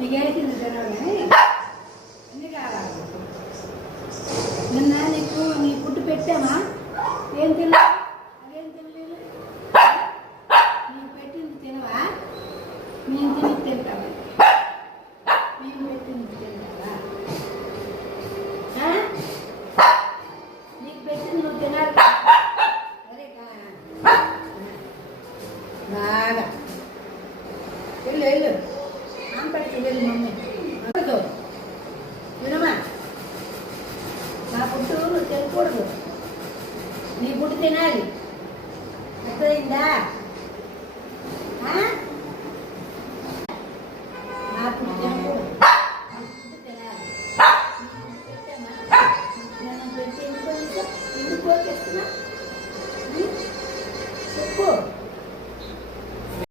నీకేసింది తినవని అన్ని కావాలి. నిన్న నీకు నీ ఫుడ్ పెట్టామా? ఏం తిన్నా? అదేం తినలేదు. నీకు పెట్టింది తినవా? నేను తిని తింటావా? నేను పెట్టింది తింటావా? నీకు పెట్టింది నువ్వు తినాలి. సరే బాగా వెళ్ళు వెళ్ళు పెట్టి వెళ్ళి మమ్మీ వినమా? నా ఫుడ్ నువ్వు తినకూడదు. నీ ఫుడ్ తినాలి. అర్థమైందా?